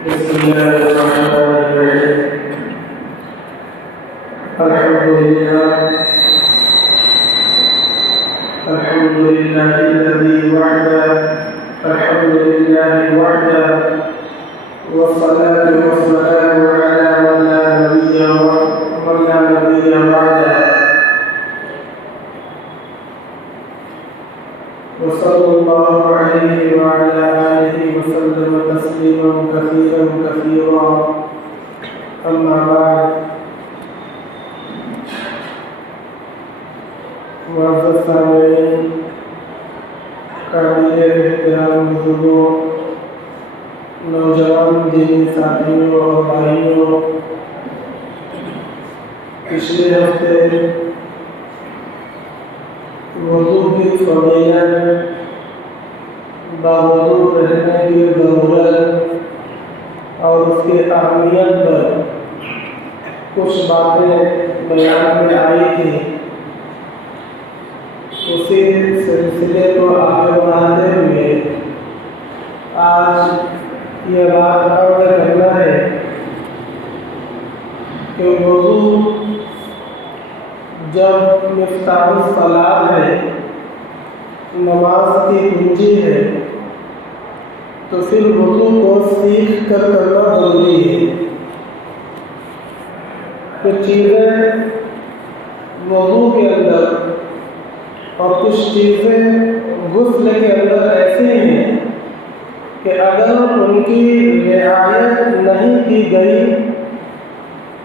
بسم الله الرحمن الرحيم. الحمد لله الذي وحده، الحمد لله وحده، والصلاة والسلام على من لا نبي بعده، وصلى الله عليه وعلى آله وسلم تسليما كثيرا كثيرا. أما بعد، معزز سامعین، قابل احترام بزرگوں، نوجوان دینی ساتھیوں اور بھائیوں، پچھلے ہفتے وضو کی فضیلت، باوضو رہنے کی ضرورت اور اس کی اہمیت پر کچھ باتیں بیان میں آئی تھی. اسی سلسلے کو آگے بڑھاتے ہوئے آج یہ بات عرض کرنا ہے کہ وضو جب مفتاح الصلاۃ ہے، نماز کی کنجی ہے، تو پھر وضو کو سیکھ کر کرنا ضروری ہے. کچھ چیزیں وضو کے اندر اور کچھ چیزیں غسل کے اندر ایسی ہیں کہ اگر ان کی رعایت نہیں کی گئی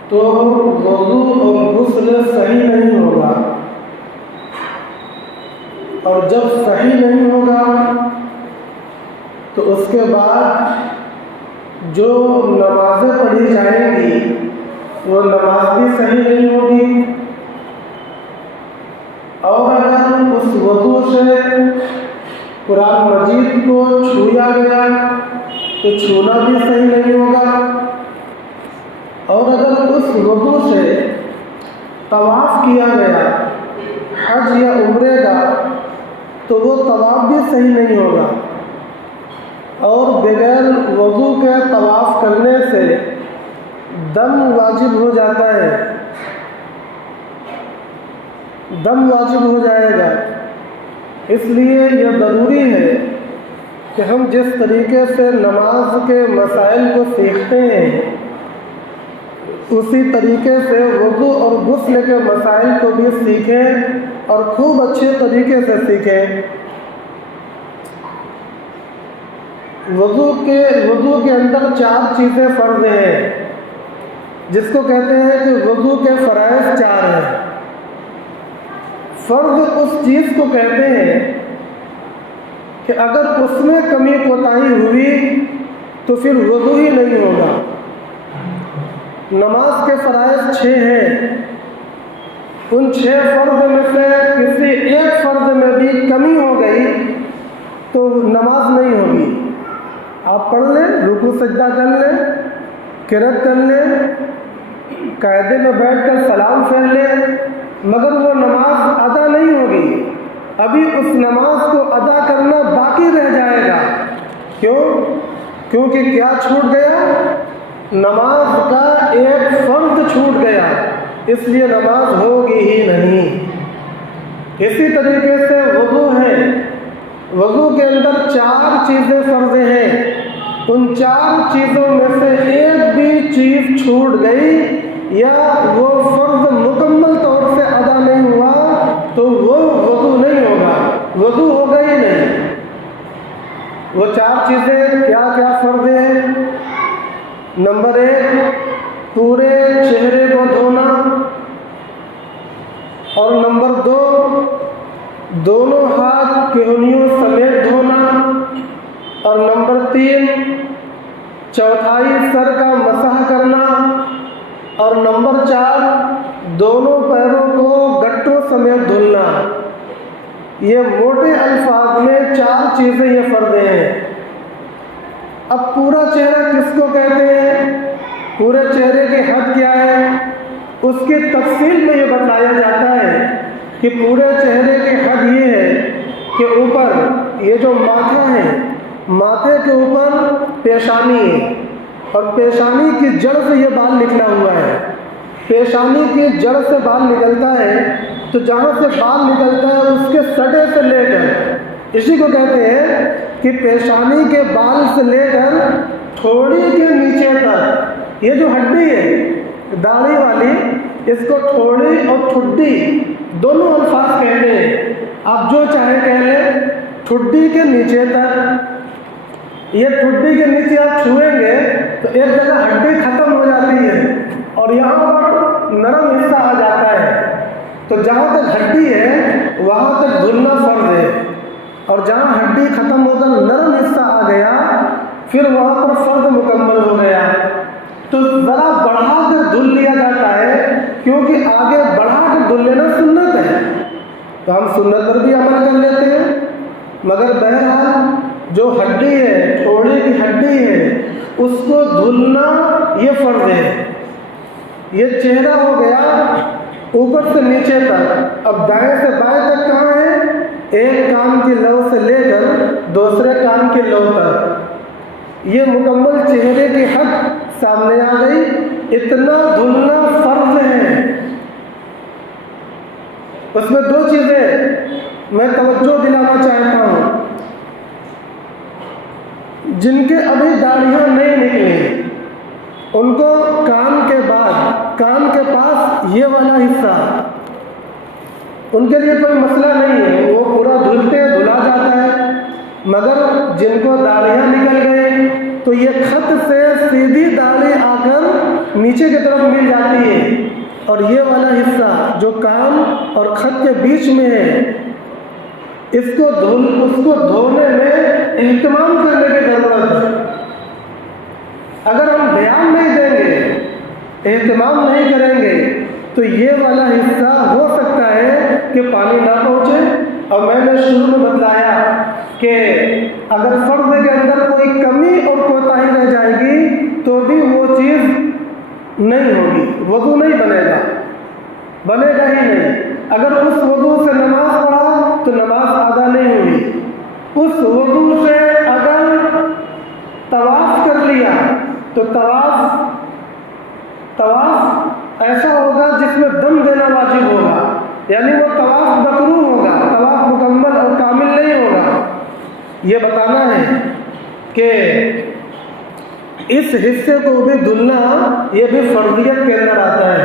تو وضو اور غسل صحیح نہیں ہوگا، اور جب صحیح نہیں ہوگا تو اس کے بعد جو نمازیں پڑھی جائیں گی وہ نماز بھی صحیح نہیں ہوگی، اور اگر اس وضو سے قرآن مجید کو چھویا گیا تو چھونا بھی صحیح نہیں ہوگا، اور اگر اس وضو سے طواف کیا گیا حج یا عمرے کا تو وہ طواف بھی صحیح نہیں ہوگا، اور بغیر وضو کے طواف کرنے سے دم واجب ہو جاتا ہے، دم واجب ہو جائے گا. اس لیے یہ ضروری ہے کہ ہم جس طریقے سے نماز کے مسائل کو سیکھتے ہیں اسی طریقے سے وضو اور غسل کے مسائل کو بھی سیکھیں اور خوب اچھے طریقے سے سیکھیں. وضو کے اندر 4 چیزیں فرض ہیں، جس کو کہتے ہیں کہ وضو کے فرائض 4 ہیں. فرض اس چیز کو کہتے ہیں کہ اگر اس میں کمی کوتاہی ہوئی تو پھر وضو ہی نہیں ہوگا. نماز کے فرائض 6 ہیں، ان 6 فرض میں سے کسی ایک فرض میں بھی کمی ہو گئی تو نماز نہیں ہوگی. آپ پڑھ لیں، رکوع سجدہ کر لیں، قرات کر لیں، قاعدے میں بیٹھ کر سلام پھیر لیں، مگر وہ نماز ادا نہیں ہوگی. ابھی اس نماز کو ادا کرنا باقی رہ جائے گا. کیونکہ کیا چھوٹ گیا؟ نماز کا ایک فرض چھوٹ گیا، اس لیے نماز ہوگی ہی نہیں. اسی طریقے سے وضو ہے، وضو کے اندر 4 چیزیں فرض ہیں. ان 4 چیزوں میں سے ایک بھی چیز چھوٹ گئی یا وہ فرض مکمل طور سے ادا نہیں ہوا تو وہ وضو نہیں ہوگا، وضو ہوگا ہی نہیں. وہ 4 چیزیں کیا کیا فرض ہیں؟ نمبر 1، پورے چہرے کو دھونا، اور نمبر 2، دونوں ہاتھ کہنیوں سمیت دھونا، اور نمبر 3، چوتھائی سر کا مسح کرنا، اور نمبر 4، دونوں پیروں کو گٹوں سمیت دھلنا. یہ موٹے الفاظ میں 4 چیزیں یہ فرض ہیں. اب پورا چہرہ کس کو کہتے ہیں؟ پورے چہرے کی حد کیا ہے؟ اس کی تفصیل میں یہ بتایا جاتا ہے کہ پورے چہرے کی حد یہ ہے کہ اوپر یہ جو ماتھا ہے، ماتھے کے اوپر پیشانی ہے، اور پیشانی کی جڑ سے یہ بال نکلا ہوا ہے. پیشانی کی جڑ سے بال نکلتا ہے تو جہاں سے بال نکلتا ہے اس کے سٹے سے لے کر، اسی کو کہتے ہیں کہ پیشانی کے بال سے لے کر تھوڑی کے نیچے تک یہ جو ہڈی ہے داڑھی والی، اس کو تھوڑی اور ٹھڈی دونوں الفاظ کہتے ہیں. آپ جو چاہے کہہ لیں. ٹھڈی کے نیچے تک، یہ ٹھڈی کے نیچے آپ چھوئیں گے تو ایک جگہ ہڈی ختم ہو جاتی ہے اور یہاں پر نرم حصہ آ جاتا ہے. تو جہاں تک ہڈی ہے وہاں تک دھلنا فرض ہے، اور جہاں ہڈی ختم ہو کر نرم حصہ آ گیا پھر وہاں پر فرض مکمل ہو گیا. تو ذرا بڑھا کر دھل لیا جاتا ہے کیونکہ آگے بڑھا کر دھل لینا سنت ہے، تو ہم سنت پر بھی عمل کر لیتے ہیں. مگر بہرحال جو ہڈی ہے، تھوڑی کی ہڈی ہے، اس کو دھلنا یہ فرض ہے. یہ چہرہ ہو گیا اوپر سے نیچے تک. اب دائیں سے بائیں تک کہاں ہے؟ ایک کان کی لو سے لے کر دوسرے کان کی لو تک. یہ مکمل چہرے کی حد سامنے آ گئی. اتنا دھلنا فرض ہے. اس میں دو چیزیں میں توجہ دلانا چاہتا ہوں. جن کے ابھی داڑھیاں نہیں نکلی ان کو کان کے بعد، کان کے پاس یہ والا حصہ، ان کے لیے کوئی مسئلہ نہیں ہے، وہ پورا دھلتے دھلا جاتا ہے. مگر جن کو داڑھیاں نکل گئی تو یہ خط سے سیدھی داڑھی آ کر نیچے کی طرف مل جاتی ہے، اور یہ والا حصہ جو کان اور خط کے بیچ میں ہے اس کو دھونے میں اہتمام کرنے کی ضرورت ہے. اگر ہم دھیان نہیں دیں گے، اہتمام نہیں کریں گے تو یہ والا حصہ ہو سکتا ہے کہ پانی نہ پہنچے. اور میں نے شروع میں بتلایا کہ اگر فرض کے اندر کوئی کمی اور کوتاہی رہ جائے گی تو بھی وہ چیز نہیں ہوگی، وضو نہیں بنے گا ہی نہیں. اگر اس وضو سے نماز پڑھا تو نماز ادا نہیں ہوئی. اس وضو سے اگر طواف کر لیا تو طواف ایسا ہوگا جس میں دم دینا واجب ہوگا، یعنی وہ طواف مکروہ ہوگا، طواف مکمل اور کامل نہیں ہوگا. یہ بتانا ہے کہ اس حصے کو بھی دھلنا یہ بھی فرضیت کے اندر آتا ہے.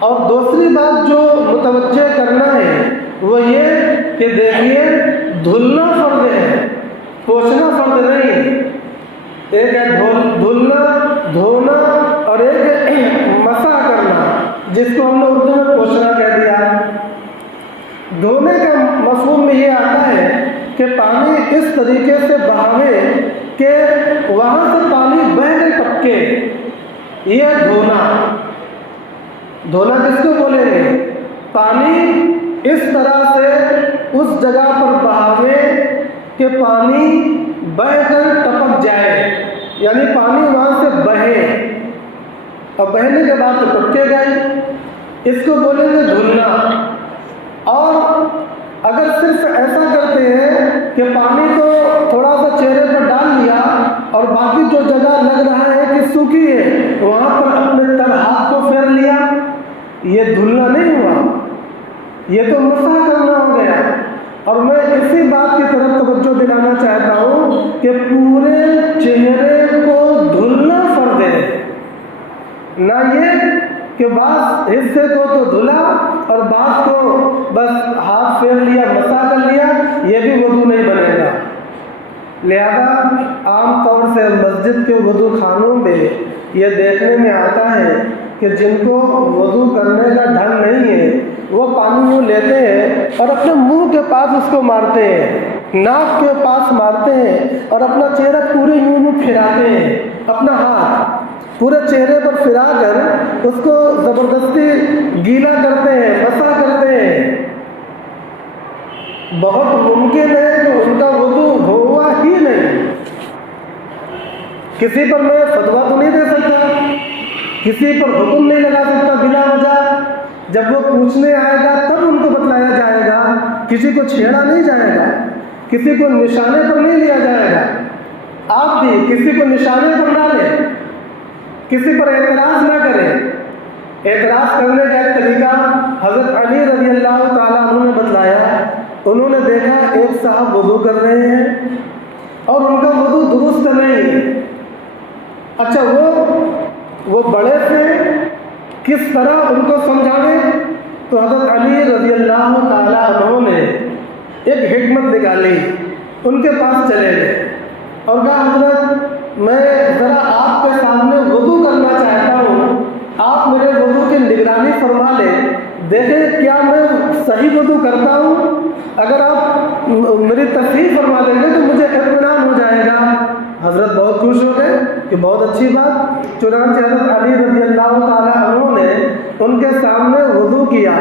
اور دوسری بات جو متوجہ کرنا ہے وہ یہ کہ دیکھیے دھلنا فرض ہے، پوچھنا فرض نہیں. ایک ہے دھلنا، دھونا، اور ایک مسح کرنا جس کو ہم نے اردو میں پوچھنا کہہ دیا. دھونے کا مفہوم میں یہ آتا ہے کہ پانی اس طریقے سے بہاوے کہ وہاں سے پانی بہہ کر ٹپکے. یہ دھونا کس کو بولیں گے؟ پانی اس طرح سے اس جگہ پر بہاوے کہ پانی بہہ کر ٹپک جائے، یعنی پانی وہاں سے بہے، اور بہنے کے بعد تو ٹپکے گئے. اس کو بولیں گے دھلنا. اور اگر صرف ایسا کرتے ہیں کہ پانی کو تھوڑا سا چہرے پر ڈال لیا اور باقی جو جگہ لگ رہا ہے کہ سوکھی ہے وہاں پر اپنے تر ہاتھ کو پھیر لیا، یہ دھلنا نہیں ہوا، یہ تو مسح کرنا ہو گیا. اور میں اسی بات کی طرف توجہ دلانا چاہتا ہوں کہ پورے چہرے کو دھلنا فرض ہے، نہ یہ کہ بعض حصے کو تو دھلا اور بعض کو بس ہاتھ پھیر لیا، مسح کر لیا، یہ بھی وضو نہیں بنے گا. لہذا عام طور سے مسجد کے وضو خانوں میں یہ دیکھنے میں آتا ہے کہ جن کو وضو کرنے کا ڈھنگ نہیں ہے وہ پانی یوں لیتے ہیں اور اپنے منہ کے پاس اس کو مارتے ہیں، ناک کے پاس مارتے ہیں اور اپنا چہرہ پورے یوں پھراتے ہیں، اپنا ہاتھ پورے چہرے پر پھرا کر اس کو زبردستی گیلا کرتے ہیں، مسح کرتے ہیں. بہت ممکن ہے کہ ان کا وضو ہوا ہی نہیں. کسی پر میں فتویٰ تو نہیں دے سکتا، کسی پر حکم نہیں لگا سکتا بلا وجہ. جب وہ پوچھنے آئے گا تب ان کو بتلایا جائے گا، کسی کو چھیڑا نہیں جائے گا، کسی کو نشانے پر نہیں لیا جائے گا. آپ بھی کسی کو نشانے پر نہ لیں. کسی پر اعتراض نہ کریں۔ اعتراض کرنے کا ایک طریقہ حضرت علی رضی اللہ تعالیٰ عنہ نے بتلایا۔ انہوں نے دیکھا ایک صاحب وضو کر رہے ہیں اور ان کا وضو درست نہیں ہے۔ اچھا وہ بڑے تھے، کس طرح ان کو سمجھاویں؟ تو حضرت علی رضی اللہ تعالیٰ عنہ نے ایک حکمت نکالی، ان کے پاس چلے گئے اور کہا حضرت میں ذرا آپ کے سامنے وضو کرنا چاہتا ہوں، آپ میرے وضو کی نگرانی فرما لیں، دیکھیں کیا میں صحیح وضو کرتا ہوں۔ اگر آپ میری تصحیح فرما دیں گے تو مجھے اطمینان ہو جائے گا۔ حضرت بہت خوش ہو گئے کہ بہت اچھی بات۔ چنانچہ حضرت علی رضی اللہ تعالیٰ عنہ نے ان کے سامنے وضو کیا،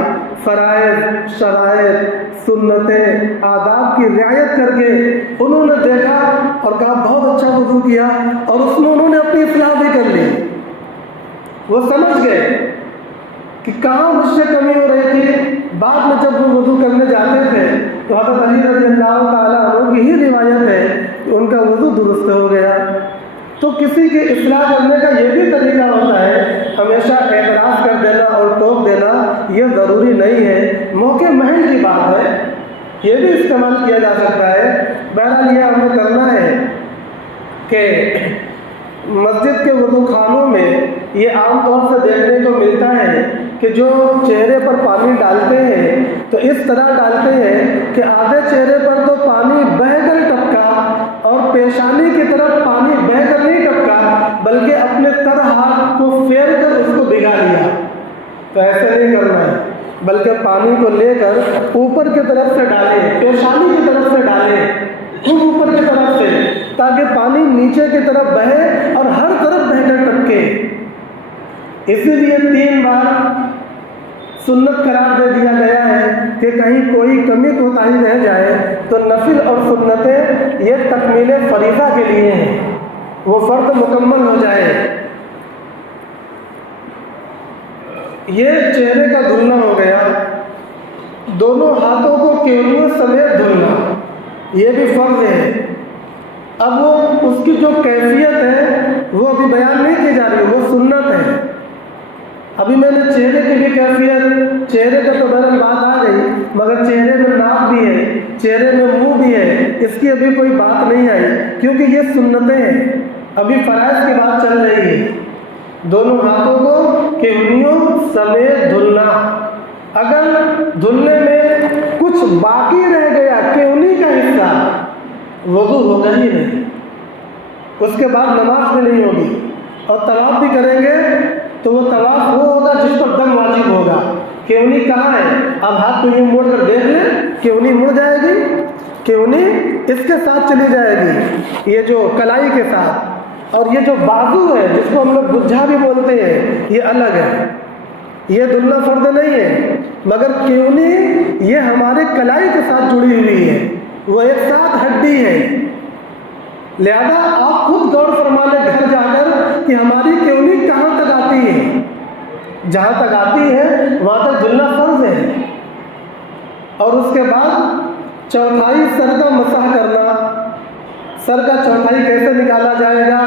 فرائض، شرائط، سنتیں، آداب کی رعایت کر کے انہوں نے دیکھا اور کہا بہت اچھا وضو کیا، اور اس میں انہوں نے اپنی اصلاح بھی کر لی۔ وہ سمجھ گئے کہ کہاں مجھ سے کمی ہو رہی تھی۔ بعد میں جب وہ وضو کرنے جاتے تھے تو حضرت علی رضی اللہ تعالیٰ عنہ کی ہی روایت ہے کہ ان کا وضو درست ہو گیا۔ تو کسی کی اصلاح کرنے کا یہ بھی طریقہ ہوتا ہے، ہمیشہ اعتراض کر دینا اور ٹوک دینا یہ ضروری نہیں ہے، موقع محل کی بات ہے، یہ بھی استعمال کیا جا سکتا ہے۔ بہرحال یہ ہمیں کرنا ہے کہ مسجد کے وضو خانوں میں یہ عام طور سے دیکھنے کو ملتا ہے کہ جو چہرے پر پانی ڈالتے ہیں تو اس طرح ڈالتے ہیں کہ آدھے چہرے پر تو پانی بہہ کر ٹپکا اور پیشانی کی طرف پانی بہہ کر نہیں ٹپکا، بلکہ اپنے تر ہاتھ کو پھیر کر اس کو بھگا لیا۔ تو ایسے نہیں کرنا ہے، بلکہ پانی کو لے کر اوپر کی طرف سے ڈالیں، پیشانی کی طرف سے ڈالیں، خوب اوپر کی طرف سے، تاکہ پانی نیچے کی طرف بہے اور ہر طرف بہہ کر ٹپکے۔ اسی لیے 3 بار سنت قرار دے دیا گیا ہے کہ کہیں کوئی کمی کوتاہی رہ جائے تو نفل اور سنتیں یہ تکمیل فریضہ کے لیے ہیں، وہ فرض مکمل ہو جائے۔ یہ چہرے کا دھلنا ہو گیا، دونوں ہاتھوں کو کیولیوں سمیت دھلنا یہ بھی فرض ہے۔ اب وہ اس کی جو کیفیت ہے وہ ابھی بیان نہیں کی جا رہی، وہ سنت ہے۔ ابھی میں نے چہرے کی بھی کیفیت، چہرے کا تو بہرحال بات آ گئی، مگر چہرے میں ناک بھی ہے، چہرے میں منہ بھی ہے، اس کی ابھی کوئی بات نہیں آئی، کیونکہ یہ سنتیں ہیں، ابھی فرائض کی بات چل رہی ہے۔ دونوں ہاتھوں کو کیولیوں سمیت دھلنا، اگر دھلنے میں کچھ باقی رہ گیا کیولی کا حصہ، وضو ہوگا ہی نہیں، اس کے بعد نماز بھی نہیں ہوگی، اور طواف بھی کریں گے تو وہ طواف وہ ہوگا جس پر دم واجب ہوگا۔ کیولی کہاں ہے؟ اب ہاتھ کو یوں موڑ کر دیکھ لیں، کیولی مڑ جائے گی، کیولی اس کے ساتھ چلی جائے گی، یہ جو کلائی کے ساتھ، اور یہ جو بازو ہے جس کو ہم لوگ گجھا بھی بولتے ہیں یہ الگ ہے، یہ دھلنا فرض نہیں ہے، مگر کیولی یہ ہمارے کلائی کے ساتھ جڑی ہوئی ہے، وہ ایک ساتھ ہڈی ہے۔ لہذا آپ خود غور فرما لیں گھر جا کر کہ ہماری کیولی کہاں تک آتی ہے، جہاں تک آتی ہے وہاں تک دھلنا فرض ہے۔ اور اس کے بعد چوتھائی سر کا مسح کرنا۔ سر کا چوتھائی کیسے نکالا جائے گا؟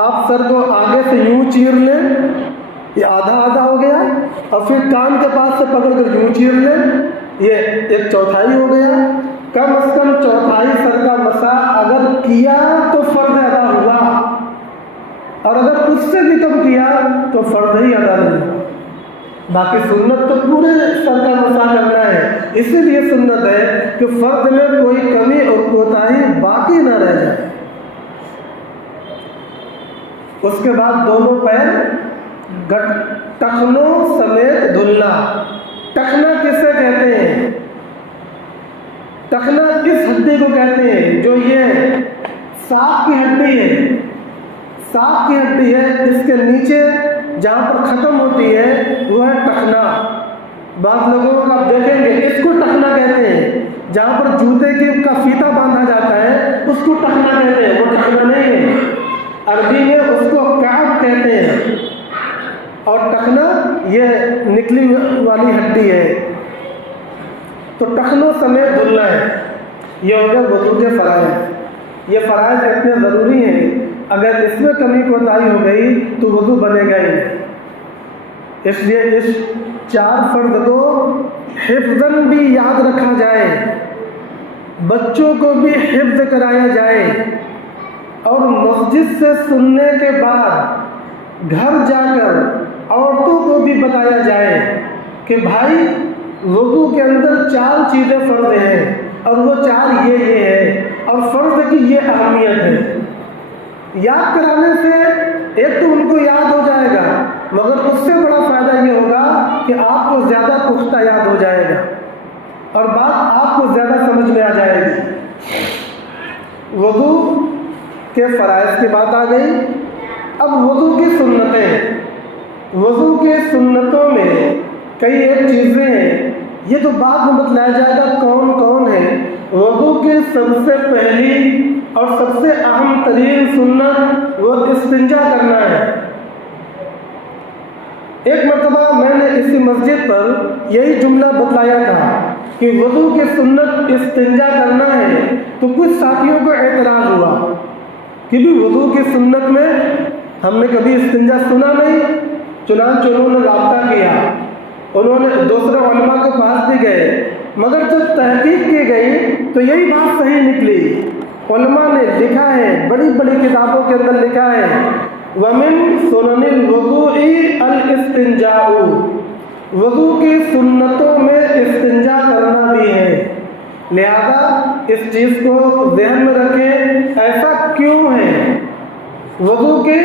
آپ سر کو آگے سے یوں چیر لیں، یہ آدھا آدھا ہو گیا، اور پھر کان کے پاس سے پکڑ کر یوں چیر لیں، یہ ایک چوتھائی ہو گیا۔ کم از کم چوتھائی سر کا مسح اگر کیا تو فرض ادا ہوا، اور اگر اس سے بھی کم کیا تو فرض ہی ادا نہیں ہوا۔ باقی سنت تو پورے سر کا مسح کرنا ہے، اسی لیے سنت ہے کہ فرض میں کوئی کمی اور کوتاہی باقی نہ رہ جائے۔ اس کے بعد دونوں پیر ٹخنوں سمیت دھلنا۔ ٹخنا کسے کہتے ہیں؟ ٹخنا کس ہڈی کو کہتے ہیں؟ جو یہ سانپ کی ہڈی ہے، سانپ کی ہڈی ہے، اس کے نیچے جہاں پر ختم ہوتی ہے وہ ہے ٹخنا۔ بعض لوگوں کو آپ دیکھیں گے اس کو ٹخنا کہتے ہیں، جہاں پر جوتے کا فیتا باندھا جاتا ہے اس کو ٹخنا کہتے ہیں، وہ ٹخنا نہیں ہے۔ عربی میں اس کو کعب کہتے ہیں، اور ٹخنا یہ نکلی والی ہڈی ہے۔ تو ٹخنوں سمیت دھلنا ہے۔ یہ ہو گیا وضو کے فرائض۔ یہ فرائض اتنے ضروری ہیں اگر اس میں کمی کوتاہی ہو گئی تو وضو بنے گا ہی نہیں۔ اس لیے اس 4 فرض کو حفظاً بھی یاد رکھا جائے، بچوں کو بھی حفظ کرایا جائے، اور مسجد سے سننے کے بعد گھر جا کر عورتوں کو بھی بتایا جائے کہ بھائی وضو کے اندر 4 چیزیں فرض ہیں، اور وہ 4 یہ ہے، اور فرض کی یہ اہمیت ہے۔ یاد کرانے سے ایک تو ان کو یاد ہو جائے گا، مگر اس سے بڑا فائدہ یہ ہوگا کہ آپ کو زیادہ پختہ یاد ہو جائے گا اور بات آپ کو زیادہ سمجھ میں آ جائے گی۔ وضو کے فرائض کی بات آ گئی، اب وضو کی سنتیں۔ وضو کے سنتوں میں کئی ایک چیزیں ہیں، یہ تو بعد میں بتلایا جائے گا کون کون ہیں۔ وضو کی سب سے پہلی اور سب سے اہم ترین سنت وہ استنجا کرنا ہے۔ ایک مرتبہ میں نے اسی مسجد پر یہی جملہ بتلایا تھا کہ وضو کی سنت استنجا کرنا ہے، تو کچھ ساتھیوں کو اعتراض ہوا کہ بھی وضو کی سنت میں ہم نے کبھی استنجا سنا نہیں۔ چنانچہ انہوں نے رابطہ کیا، انہوں نے دوسرے علماء کے پاس بھی گئے، مگر جب تحقیق کی گئی تو یہی بات صحیح نکلی۔ علماء نے لکھا ہے، بڑی بڑی کتابوں کے اندر لکھا ہے، وَمِن سُنَنِ الْوُضُوءِ الْإِسْتِنْجَاءُ، وضو کی سنتوں میں استنجا کرنا بھی ہے۔ لہذا اس چیز کو ذہن میں رکھیں، ایسا کیوں ہے؟ وضو کی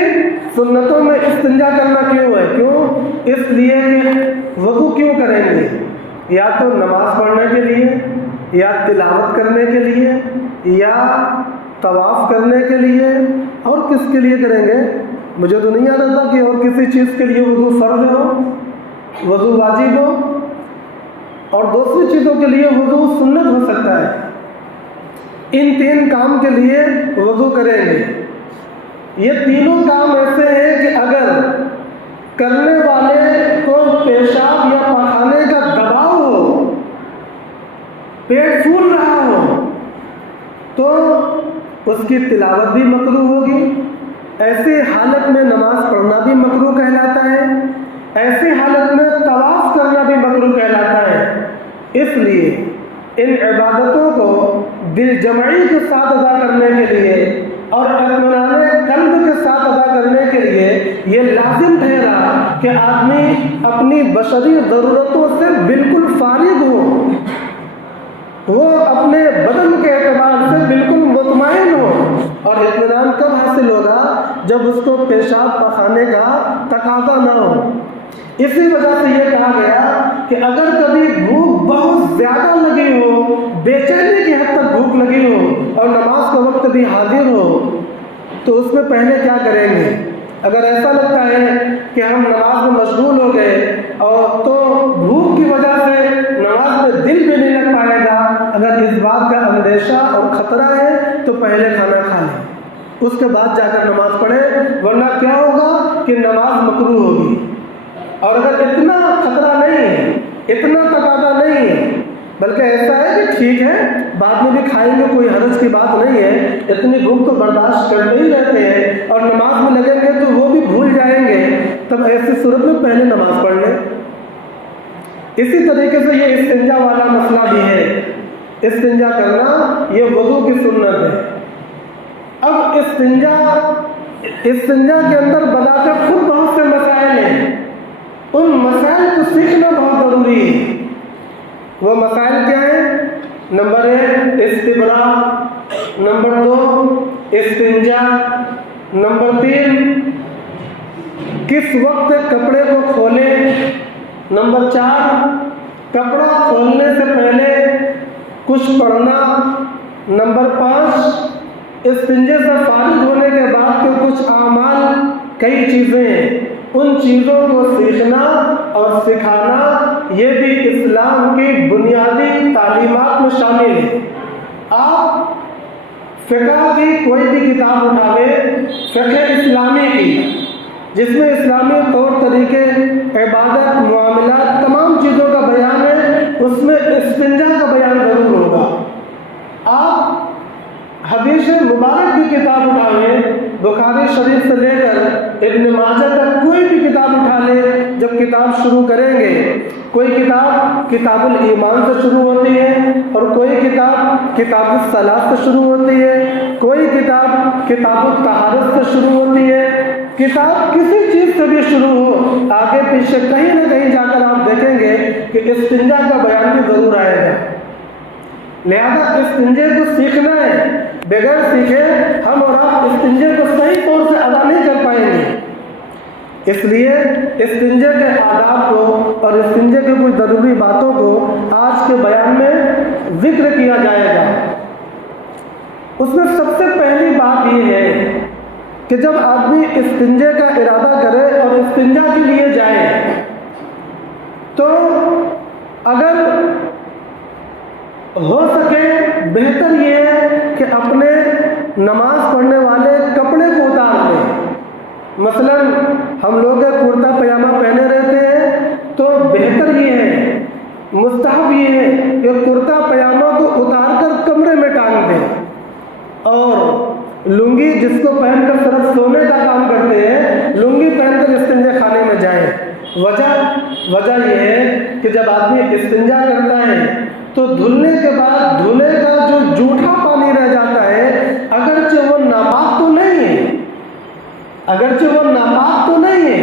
سنتوں میں استنجا کرنا کیوں ہے؟ کیوں؟ اس لیے کہ وضو کیوں کریں گے؟ یا تو نماز پڑھنے کے لیے، یا تلاوت کرنے کے لیے، یا طواف کرنے کے لیے، اور کس کے لیے کریں گے؟ مجھے تو نہیں یاد آتا کہ اور کسی چیز کے لیے وضو فرض ہو، وضو واجب ہو، اور دوسری چیزوں کے لیے وضو سنت ہو سکتا ہے۔ ان 3 کام کے لیے وضو کریں گے۔ یہ تینوں کام ایسے ہیں کہ اگر کرنے والے کو پیشاب یا پاخانے کا دباؤ ہو، پیٹ پھول رہا ہو، تو اس کی تلاوت بھی مکروہ ہوگی۔ ایسی حالت میں نماز پڑھنا بھی مکروہ کہلاتا ہے، ایسی حالت میں طواف کرنا بھی مکروہ کہلاتا ہے۔ اس لیے ان عبادتوں کو دل جمعی کے ساتھ ادا کرنے کے لیے اور اطمینان قلب کے ساتھ ادا کرنے کے لیے یہ لازم ٹھہرا کہ آدمی اپنی بشری ضرورتوں سے بالکل فارغ ہو، وہ اپنے بدن کے اعتبار سے بالکل مطمئن ہو۔ اور اطمینان کب حاصل ہوگا؟ جب اس کو پیشاب پخانے کا تقاضا نہ ہو۔ اسی وجہ سے یہ کہا گیا کہ اگر کبھی بھوک بہت زیادہ لگی ہو، بے چینی کی حد تک بھوک لگی ہو، اور نماز کا وقت بھی حاضر ہو، تو اس میں پہلے کیا کریں گے؟ اگر ایسا لگتا ہے کہ ہم نماز میں مشغول ہو گئے اور تو بھوک کی وجہ سے نماز میں دل بھی نہیں لگ پائے گا، اگر اس بات کا اندیشہ اور خطرہ ہے تو پہلے کھانا کھا لیں، اس کے بعد جا کر نماز پڑھیں، ورنہ کیا ہوگا کہ نماز مکروہ ہوگی۔ اور اگر اتنا خطرہ نہیں ہے، اتنا تقاضا نہیں ہے، بلکہ ایسا ہے کہ ٹھیک ہے بعد میں بھی کھائیں گے، کوئی حرج کی بات نہیں ہے، اتنی بھوک تو برداشت کرتے ہی رہتے ہیں، اور نماز میں لگیں گے تو وہ بھی بھول جائیں گے، تب ایسی صورت میں پہلے نماز پڑھ لیں۔ اسی طریقے سے یہ استنجا والا مسئلہ بھی ہے، استنجا کرنا یہ وضو کی سنت ہے۔ اب استنجا کے اندر بذات خود بہت سے مسائل ہیں، ان مسائل کو سیکھنا بہت ضروری ہے۔ وہ مسائل کیا ہیں؟ نمبر 1 استبراء، نمبر 2 استنجا، نمبر 3 کس وقت کپڑے کو کھولیں، نمبر 4 کپڑا کھولنے سے پہلے کچھ پڑھنا، نمبر 5 استنجے سے فارغ ہونے کے بعد کے کچھ اعمال، کئی چیزیں ہیں، ان چیزوں کو سیکھنا اور سکھانا یہ بھی اسلام کی بنیادی تعلیمات میں شامل ہے۔ آپ فقہ کی کوئی بھی کتاب اٹھاویں، فقہ اسلامی کی، جس میں اسلامی طور طریقے، عبادت، معاملات، تمام چیزوں کا بیان ہے، اس میں استنجا کا بیان ضرور ہوگا۔ آپ حدیث مبارک کی کتاب اٹھاویں، بخاری شریف سے لے کر ابن ماجہ تک کوئی بھی کتاب اٹھا لے، جب کتاب شروع کریں گے، کوئی کتاب کتاب الایمان سے شروع ہوتی ہے، اور کوئی کتاب کتاب الصلاۃ سے شروع ہوتی ہے، کوئی کتاب کتاب الطہارت سے شروع ہوتی ہے۔ کتاب کسی چیز سے بھی شروع ہو، آگے پیچھے کہیں نہ کہیں جا کر آپ دیکھیں گے کہ استنجا کا بیان بھی ضرور آئے گا۔ لہذا استنجے کو سیکھنا ہے، بغیر سیکھے ہم اور آپ استنجے کو صحیح طور سے ادا نہیں کر پائیں گے۔ اس لیے استنجے کے آداب کو اور استنجے کے کچھ ضروری باتوں کو آج کے بیان میں ذکر کیا جائے گا۔ اس میں سب سے پہلی بات یہ ہے کہ جب آدمی استنجے کا ارادہ کرے اور استنجا کے لیے جائے، تو اگر ہو سکے بہتر یہ ہے کہ اپنے نماز پڑھنے والے کپڑے کو اتار لیں۔ مثلا ہم لوگ کرتا پاجامہ پہنے رہتے ہیں، تو بہتر یہ ہے، مستحب یہ ہے کہ کرتا پاجامہ کو اتار کر کمرے میں ٹانگ دیں، اور لنگی جس کو پہن کر صرف سونے کا کام کرتے ہیں، لنگی پہن کر استنجا خانے میں جائیں۔ وجہ یہ ہے کہ جب آدمی استنجا کرتا ہے تو دھلنے کے بعد دھلے کا جو جھوٹا پانی رہ جاتا ہے، اگرچہ وہ ناپاک تو نہیں ہے،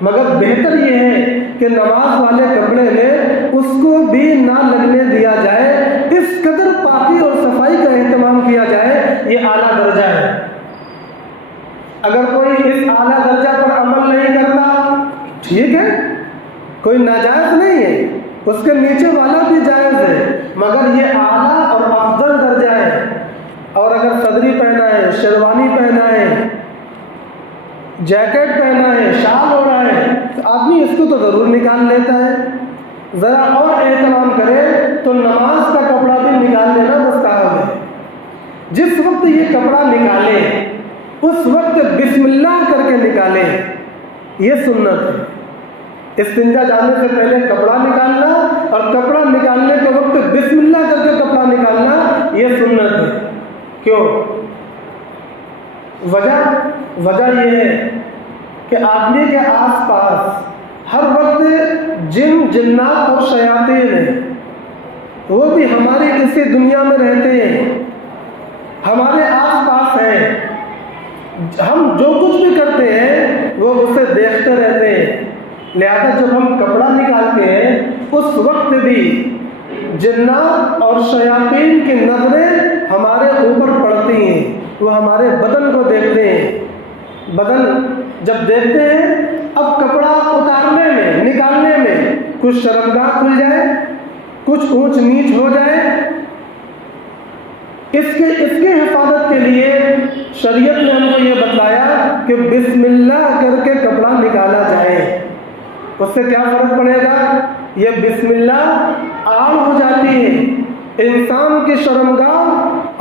مگر بہتر یہ ہے کہ نماز والے کپڑے میں اس کو بھی نہ لگنے دیا جائے، اس قدر پاکی اور صفائی کا اہتمام کیا جائے، یہ اعلیٰ درجہ ہے۔ اگر کوئی اس اعلیٰ درجہ پر عمل نہیں کرتا، ٹھیک ہے، کوئی ناجائز نہیں ہے، اس کے نیچے والا بھی جائز ہے، مگر یہ اعلیٰ اور افضل درجہ ہے۔ اور اگر صدری پہنا ہے، شیروانی پہنا ہے، جیکٹ پہنا ہے، شال ہو رہا ہے، تو آدمی اس کو تو ضرور نکال لیتا ہے۔ ذرا اور اہتمام کرے تو نماز کا کپڑا بھی نکال لینا مستحب ہے۔ جس وقت یہ کپڑا نکالے اس وقت بسم اللہ کر کے نکالے، یہ سنت ہے۔ استنجا جانے سے پہلے کپڑا نکالنا اور کپڑا نکالنے کے وقت بسم اللہ کر کے کپڑا نکالنا، یہ سنت ہے۔ کیوں؟ وجہ یہ ہے کہ آدمی کے آس پاس ہر وقت جن جنات اور شیاطین ہیں، وہ بھی ہماری اسی دنیا میں رہتے ہیں، ہمارے آس پاس ہیں، ہم جو کچھ بھی کرتے ہیں وہ اسے دیکھتے رہتے ہیں۔ لہذا جب ہم کپڑا نکالتے ہیں اس وقت بھی جنات اور شیاطین کی نظریں ہمارے اوپر پڑتی ہیں، وہ ہمارے بدن کو دیکھتے ہیں۔ بدن جب دیکھتے ہیں، اب کپڑا اتارنے میں، نکالنے میں کچھ شرمگاہ کھل جائے، کچھ اونچ نیچ ہو جائے، اس کے حفاظت کے لیے شریعت نے ہم کو یہ بتلایا کہ بسم اللہ کر کے کپڑا نکالا جائے۔ اس سے کیا فرق پڑے گا؟ یہ بسم اللہ عام ہو جاتی ہے انسان کی شرمگاہ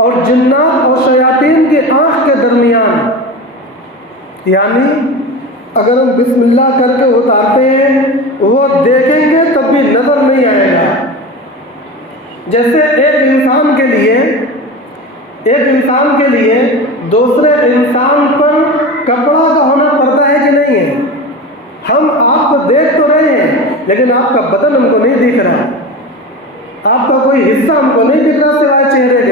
اور جنات اور شیاطین کی آنکھ کے درمیان، یعنی اگر ہم بسم اللہ کر کے اتارتے ہیں وہ دیکھیں گے تب بھی نظر نہیں آئے گا۔ جیسے ایک انسان کے لیے دوسرے انسان پر کپڑا کا ہونا پڑتا ہے کہ نہیں ہے؟ ہم آپ کو دیکھ تو رہے ہیں لیکن آپ کا بدن ہم کو نہیں دکھ رہا، آپ کا کوئی حصہ ہم کو نہیں دکھ رہا سوائے چہرے کے۔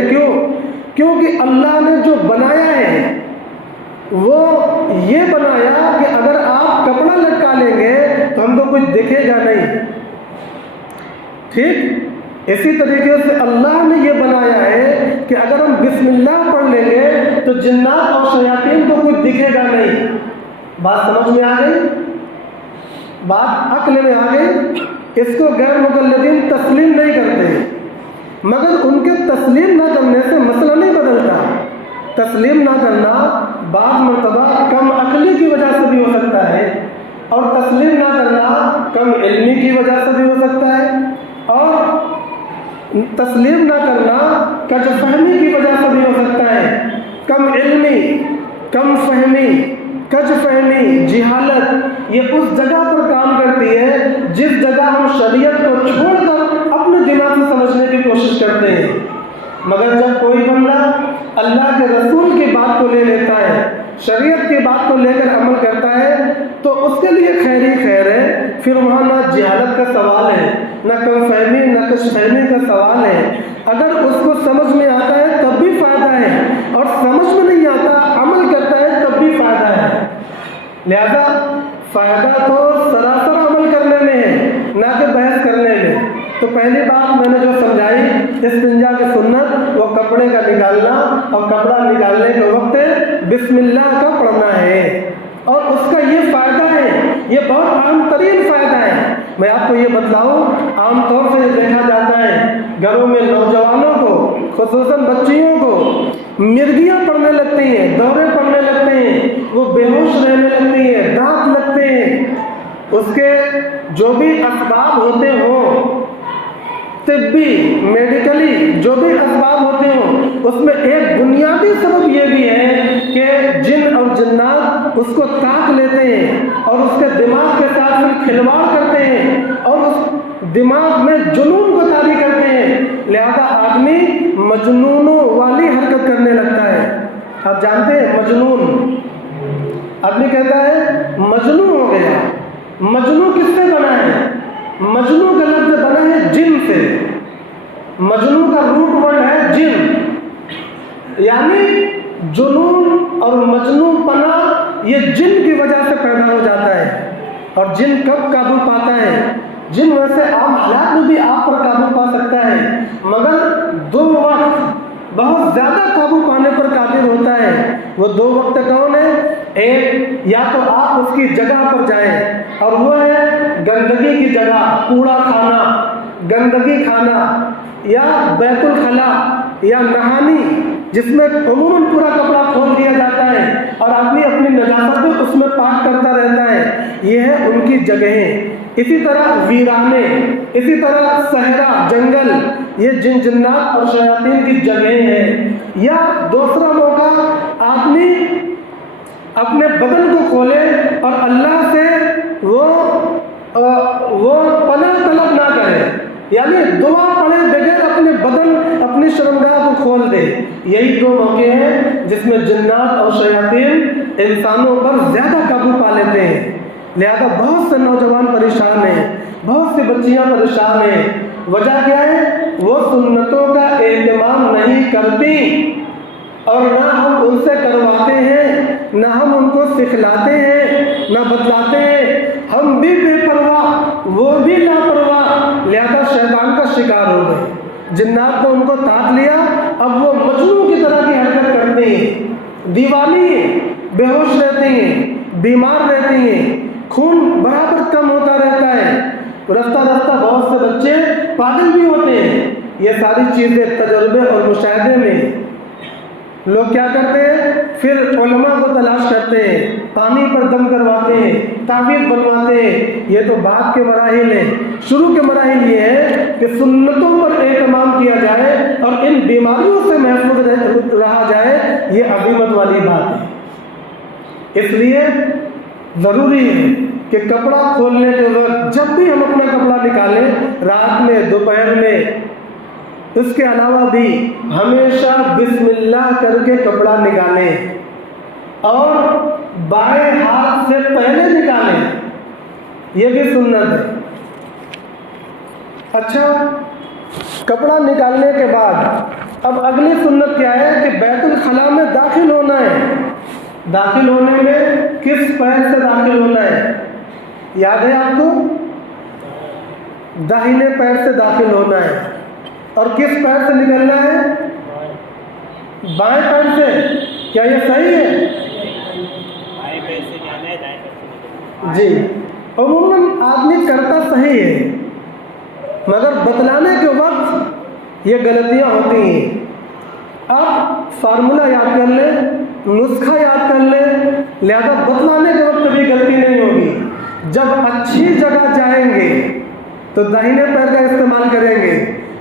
کیونکہ اللہ نے جو بنایا ہے وہ یہ بنایا کہ اگر آپ کپڑا لٹکا لیں گے تو ہم کو کچھ دکھے گا نہیں، ٹھیک؟ اسی طریقے سے اللہ نے یہ بنایا ہے کہ اگر ہم بسم اللہ پڑھ لیں گے تو جنات اور شیاطین کو کچھ دکھے گا نہیں۔ بات سمجھ میں آ گئی؟ بات عقل میں آ گئی؟ اس کو غیر مقلدین تسلیم نہیں کرتے، مگر ان کے تسلیم نہ کرنے سے مسئلہ نہیں بدلتا۔ تسلیم نہ کرنا بعض مرتبہ کم عقلی کی وجہ سے بھی ہو سکتا ہے، اور تسلیم نہ کرنا کم علمی کی وجہ سے بھی ہو سکتا ہے، اور تسلیم نہ کرنا کج فہمی کی وجہ سے بھی ہو سکتا ہے۔ کم علمی، کم فہمی، کج فہمی، جہالت، یہ اس جگہ پر کام کرتی ہے جس جگہ ہم شریعت کو چھوڑ کر اپنے دماغ سے سمجھنے کی کوشش کرتے ہیں۔ مگر جب کوئی بندہ اللہ کے رسول کی بات کو لے لیتا ہے شریعت کی بات کو لے کر عمل کرتا ہے تو اس کے لیے خیر ہی خیر ہے. پھر وہاں نہ جہالت کا سوال ہے، نہ کم فہمی نہ کش فہمی کا سوال ہے. اگر اس کو سمجھ میں آتا ہے تب بھی فائدہ ہے، اور سمجھ میں نہیں آتا عمل کرتا ہے تب بھی فائدہ ہے. لہذا فائدہ تو سراسر عمل کرنے میں ہے، نہ کہ بحث کرنے میں. تو پہلی بات میں نے جو سمجھائی استنجا کی سنت وہ کپڑے کا نکالنا، اور کپڑا نکالنے کے وقت بسم اللہ کا پڑھنا ہے. اور اس کا یہ فائدہ ہے، یہ بہت عام ترین فائدہ ہے. میں آپ کو یہ بتلاؤں، عام طور سے دیکھا جاتا ہے گھروں میں نوجوانوں کو، خصوصاً بچیوں کو مرگیاں پڑنے لگتی ہیں، دورے پڑنے لگتے ہیں، وہ بے ہوش رہنے لگتی ہیں، دانت لگتے ہیں. اس کے جو بھی اسباب ہوتے ہوں، طبی میڈیکلی جو بھی اسباب ہوتے ہوں، اس میں ایک بنیادی سبب یہ بھی ہے کہ جن اور جنات اس کو تاک لیتے ہیں اور اس کے دماغ کے ساتھ پھر کھلواڑ کرتے ہیں اور اس دماغ میں جنون کو طاری کرتے ہیں. لہذا آدمی مجنونوں والی حرکت کرنے لگتا ہے. آپ جانتے ہیں مجنون، آدمی کہتا ہے مجنون ہو گیا. مجنون کس سے بنا ہے؟ مجنون کا لفظ بنا ہے جن سے. مجنون کا روٹ ورڈ ہے جن، یعنی جنون اور مجنون پنا یہ جن کی وجہ سے پیدا ہو جاتا ہے. اور جن کب قابو پاتا ہے؟ جن ویسے عام حالات میں بھی آپ پر قابو پا سکتا ہے، مگر دو وقت بہت زیادہ قابو پانے پر قادر ہوتا ہے. وہ دو وقت کون ہے؟ ایک، یا تو آپ اس کی جگہ پر جائیں، اور وہ ہے گندگی کی جگہ، کوڑا کھانا، گندگی کھانا، یا بیت الخلا یا نہانی، جس میں عموماً پورا کپڑا کھول دیا جاتا ہے اور آدمی اپنی نجاست میں اس میں پاک کرتا رہتا ہے. یہ ہے ان کی جگہیں. اسی طرح ویرانے، اسی طرح صحرا، جنگل، یہ جن جنات اور شیاطین کی جگہیں ہیں. یا دوسرا موقع، آدمی اپنے بدن کو کھولے اور اللہ سے وہ پناہ طلب نہ کرے، یعنی دعا پڑھے بغیر اپنے بدن، اپنی شرمگاہ کو کھول دے. یہی دو موقع ہیں جس میں جنات اور شیاطین انسانوں پر زیادہ قابو پا لیتے ہیں. لہذا بہت سے نوجوان پریشان ہیں، بہت سی بچیاں پریشان ہیں. وجہ کیا ہے؟ وہ سنتوں کا اہتمام نہیں کرتی، اور نہ ہم ان سے کرواتے ہیں، نہ ہم ان کو سکھلاتے ہیں، نہ بتلاتے ہیں. ہم بھی بے پرواہ، وہ بھی لاپرواہ. لہذا شیطان کا شکار ہو گئے. جنات نے ان کو تاک لیا، اب وہ مجنون کی طرح کی حرکت کرتے ہیں، دیوانی ہیں، بے ہوش رہتے ہیں، بیمار رہتے ہیں، خون برابر کم ہوتا رہتا ہے. رفتہ رفتہ بہت سے بچے پاگل بھی ہوتے ہیں. یہ ساری چیزیں تجربے اور مشاہدے میں. لوگ کیا کرتے ہیں؟ پھر علماء کو تلاش کرتے ہیں، پانی پر دم کرواتے ہیں، تعویذ بنواتے ہیں. یہ تو بعد کے مراحل ہیں. شروع کے مراحل یہ ہے کہ سنتوں پر اہتمام کیا جائے اور ان بیماریوں سے محفوظ رہا جائے. یہ عظمت والی بات ہے. اس لیے ضروری ہے کہ کپڑا کھولنے کے وقت جب بھی ہم اپنا کپڑا نکالیں، رات میں، دوپہر میں، اس کے علاوہ بھی ہمیشہ بسم اللہ کر کے کپڑا نکالیں، اور بائیں ہاتھ سے پہلے نکالیں. یہ بھی سنت ہے. اچھا، کپڑا نکالنے کے بعد اب اگلی سنت کیا ہے کہ بیت الخلا میں داخل ہونا ہے. داخل ہونے میں کس پیر سے داخل ہونا ہے؟ یاد ہے آپ کو؟ داہنے پیر سے داخل ہونا ہے. اور کس پیر سے نکلنا ہے؟ بائیں پیر سے. کیا یہ صحیح ہے؟ جی، عموماً آدمی کرتا صحیح ہے، مگر بتلانے کے وقت یہ غلطیاں ہوتی ہیں. آپ فارمولہ یاد کر لیں، نسخہ یاد کر لیں، لہذا بتلانے کے وقت بھی غلطی نہیں ہوگی. جب اچھی جگہ جائیں گے تو داہنے پیر کا استعمال کریں گے.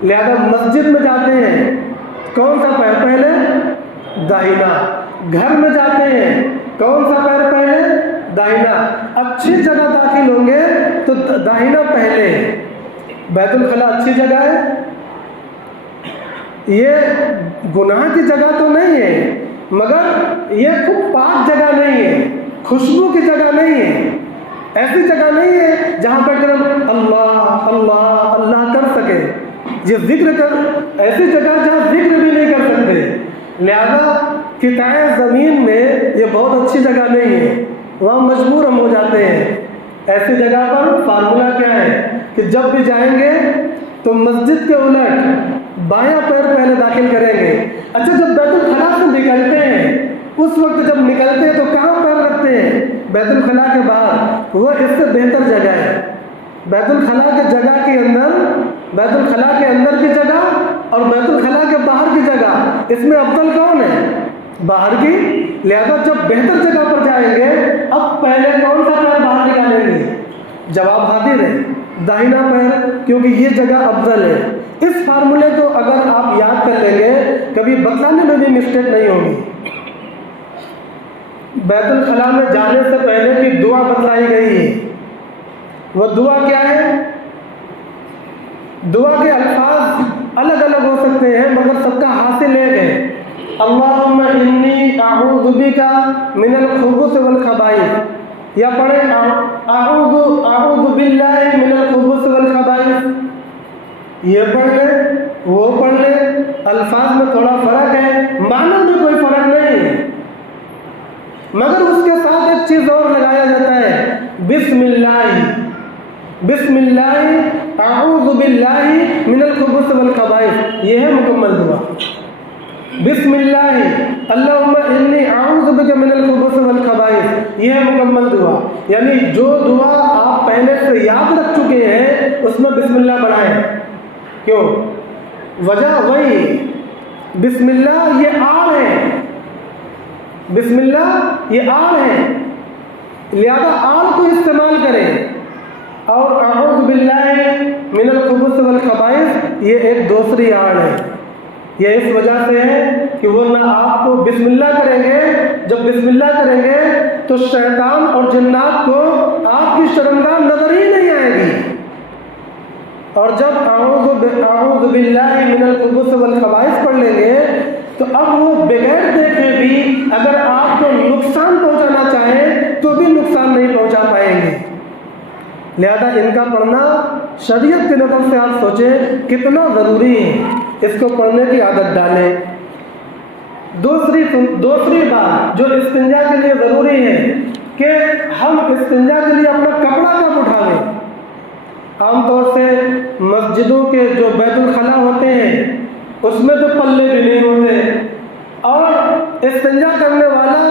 لہذا مسجد میں جاتے ہیں، کون سا پیر پہلے؟ داہنا. گھر میں جاتے ہیں، کون سا پیر پہلے؟ داہنا. اچھی جگہ داخل ہوں گے تو داہنا پہلے. بیت الخلا اچھی جگہ ہے، یہ گناہ کی جگہ تو نہیں ہے، مگر یہ خوب پاک جگہ نہیں ہے، خوشبو کی جگہ نہیں ہے، ایسی جگہ نہیں ہے جہاں بیٹھ کر ہم اللہ اللہ اللہ کر سکے، یہ ذکر کر ایسی جگہ جہاں ذکر بھی نہیں کر سکتے۔ لہذا قطعہ زمین میں یہ بہت اچھی جگہ نہیں ہے، وہاں مجبور ہم ہو جاتے ہیں۔ ایسی جگہ پر فارمولہ کیا ہے کہ جب بھی جائیں گے تو مسجد کے الٹ بایاں پیر پہلے داخل کریں گے۔ اچھا، جب بیت الخلا سے نکلتے ہیں، اس وقت جب نکلتے ہیں تو کہاں پیر رکھتے ہیں؟ بیت الخلا کے باہر۔ وہ اس سے بہتر جگہ ہے۔ بیت الخلا کے جگہ کے اندر، بیت الخلا کے اندر کی جگہ اور بیت الخلا کے باہر کی جگہ، اس میں افضل کون ہے؟ باہر کی۔ لہذا جب بہتر جگہ پر جائیں گے، اب پہلے کون سا پیر باہر نکالیں گے؟ جواب حاضر ہے، داہنا پیر، کیونکہ یہ جگہ افضل ہے۔ اس فارمولے کو اگر آپ یاد کر لیں گے، کبھی بتلانے میں بھی مسٹیک نہیں ہوگی۔ بیت الخلا میں جانے سے پہلے کی دعا بتلائی گئی ہے۔ وہ دعا کیا ہے؟ دعا کے الفاظ الگ الگ ہو سکتے ہیں، مگر سب کا حاصل ایک ہے، اللہم انی اعوذ بک من الخبث والخبائث، یا پڑھیں اعوذ باللہ من الخبث والخبائث، یہ پڑھ لیں وہ پڑھ لیں۔ الفاظ میں تھوڑا فرق ہے، معنی میں کوئی فرق نہیں ہے، مگر اس کے ساتھ ایک چیز اور لگایا جاتا ہے، بسم اللہ، بسم اللہ اعوذ باللہ من الخبث والخبائث، یہ ہے مکمل دعا۔ بسم اللہ اللہم انی اعوذ بک من الخبث والخبائث، یہ ہے مکمل دعا۔ یعنی جو دعا آپ پہلے سے یاد رکھ چکے ہیں اس میں بسم اللہ بڑھائیں۔ کیوں؟ وجہ وہی، بسم اللہ یہ آڑ ہے، بسم اللہ یہ آڑ ہے، لہذا آڑ کو استعمال کریں۔ اور اعوذ باللہ من الخبث والخبائث یہ ایک دوسری آڑ ہے۔ یہ اس وجہ سے ہے کہ وہ نہ آپ کو بسم اللہ کریں گے، جب بسم اللہ کریں گے تو شیطان اور جنات کو آپ کی شرمگاہ نظر ہی نہیں آئے گی، اور جب اعوذ باللہ من الخبث والخبائث پڑھ لیں گے تو اب وہ بغیر دیکھے بھی اگر آپ کو نقصان پہنچانا چاہیں تو بھی نقصان نہیں پہنچا پائیں گے۔ لہذا ان کا پڑھنا شریعت کی نظر سے آپ سوچیں کتنا ضروری ہے، اس کو پڑھنے کی عادت ڈالیں۔ دوسری بات جو استنجا کے لیے ضروری ہے کہ ہم استنجا کے لیے اپنا کپڑا کب اٹھاویں۔ عام طور سے مسجدوں کے جو بیت الخلا ہوتے ہیں اس میں تو پلے بھی نہیں ہوتے، اور استنجا کرنے والا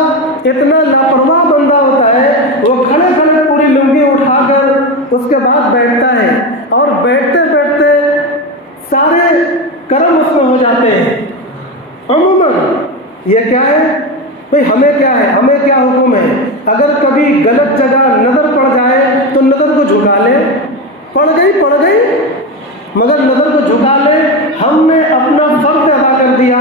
اتنا لاپرواہ بندہ ہوتا ہے، وہ کھڑے کھڑے پوری لنگی اٹھا کر اس کے بعد بیٹھتا ہے، اور بیٹھتے بیٹھتے سارے کرم اس میں ہو جاتے ہیں۔ عموماً یہ کیا ہے بھئی، ہمیں کیا ہے، ہمیں کیا حکم ہے؟ اگر کبھی غلط جگہ نظر پڑ جائے تو نظر کو جھکا لیں، پڑ گئی، مگر نظر کو جھکا لیں، ہم نے اپنا فرض ادا کر دیا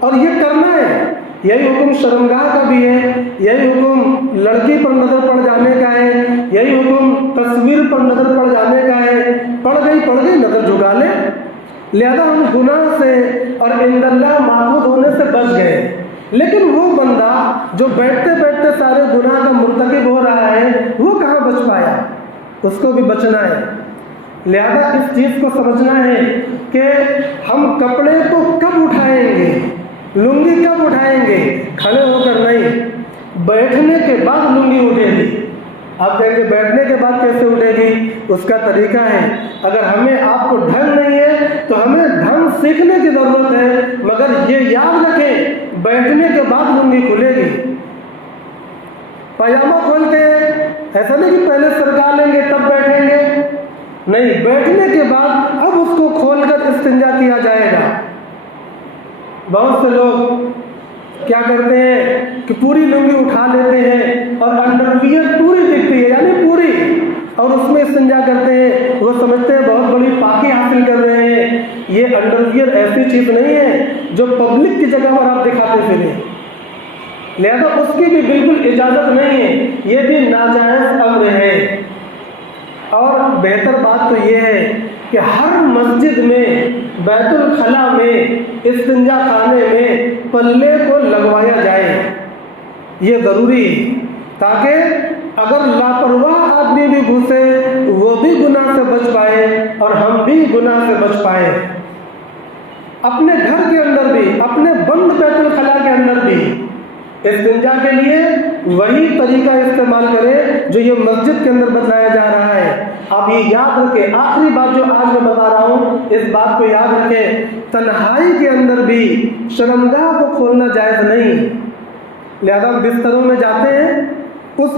اور یہ کرنا ہے۔ یہی حکم شرمگاہ کا بھی ہے، یہی حکم لڑکی پر نظر پڑ جانے کا ہے، یہی حکم تصویر پر نظر پڑ جانے کا ہے۔ پڑ گئی نظر جھکا لیں، لہذا ہم گناہ سے اور عند اللہ معبود ہونے سے بچ گئے۔ لیکن وہ بندہ جو بیٹھتے بیٹھتے سارے گناہ کا مرتکب ہو رہا ہے، وہ کہاں بچ پایا؟ اس کو بھی بچنا ہے۔ لہذا اس چیز کو سمجھنا ہے کہ ہم کپڑے کو کب اٹھائیں گے، لنگی کب اٹھائیں گے؟ کھڑے ہو کر نہیں، بیٹھنے کے بعد لنگی اٹھے گی۔ آپ کہیں گے بیٹھنے کے بعد کیسے اٹھے گی؟ اس کا طریقہ ہے۔ اگر ہمیں آپ کو ڈھنگ نہیں ہے تو ہمیں ڈھنگ سیکھنے کی ضرورت ہے، مگر یہ یاد رکھیں بیٹھنے کے بعد لنگی کھلے گی۔ پائجامہ کھول کے ایسا نہیں کہ پہلے سرکا لیں گے تب بیٹھیں گے، نہیں، بیٹھنے کے بعد اب اس کو کھول کر استنجا کیا جائے گا۔ بہت سے لوگ کیا کرتے ہیں کہ پوری لنگی اٹھا لیتے ہیں اور انڈرویئر پوری دکھتی ہے، یعنی پوری، اور اس میں استنجا کرتے ہیں، وہ سمجھتے ہیں بہت بڑی پاکی حاصل کر رہے ہیں۔ یہ انڈرویئر ایسی چیز نہیں ہے جو پبلک کی جگہ پر آپ دکھاتے پھریں، لہذا اس کی بھی بالکل اجازت نہیں ہے، یہ بھی ناجائز امر ہے۔ اور بہتر بات تو یہ ہے کہ ہر مسجد میں، بیت الخلا میں، استنجا خانے میں پلے کو لگوایا جائے، یہ ضروری ہے، تاکہ اگر لاپرواہ آدمی بھی گھسے وہ بھی گناہ سے بچ پائے اور ہم بھی گناہ سے بچ پائے۔ اپنے گھر کے اندر بھی، اپنے بند بیت الخلا کے اندر بھی استنجا کے لیے وہی طریقہ استعمال کرے جو یہ مسجد کے اندر بتلایا جا رہا ہے۔ آپ یہ یاد رکھیں، آخری بات جو آج میں بتا رہا ہوں اس بات کو یاد رکھیں، تنہائی کے اندر بھی شرمگاہ کو کھولنا جائز نہیں۔ لہذا بستروں میں جاتے ہیں، اس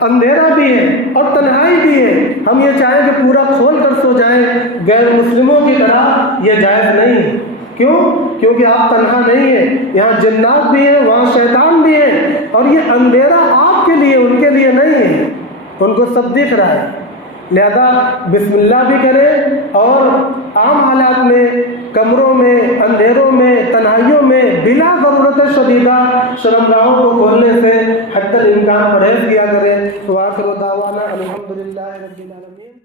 اندھیرا بھی ہے اور تنہائی بھی ہے، ہم یہ چاہیں کہ پورا کھول کر سو جائیں غیر مسلموں کی طرح، یہ جائز نہیں۔ کیوں؟ کیونکہ آپ تنہا نہیں ہیں، یہاں جنات بھی ہیں، وہاں شیطان بھی ہیں، اور یہ اندھیرا آپ کے لیے، ان کے لیے نہیں ہے، ان کو سب دکھ رہا ہے۔ لہذا بسم اللہ بھی کریں اور عام حالات میں، کمروں میں، اندھیروں میں، تنہائیوں میں بلا ضرورت شدیدہ شرمگاہوں کو کھولنے سے حد الامکان پرہیز کیا کریں۔ وآخر دعوانا الحمدللہ رب العالمین۔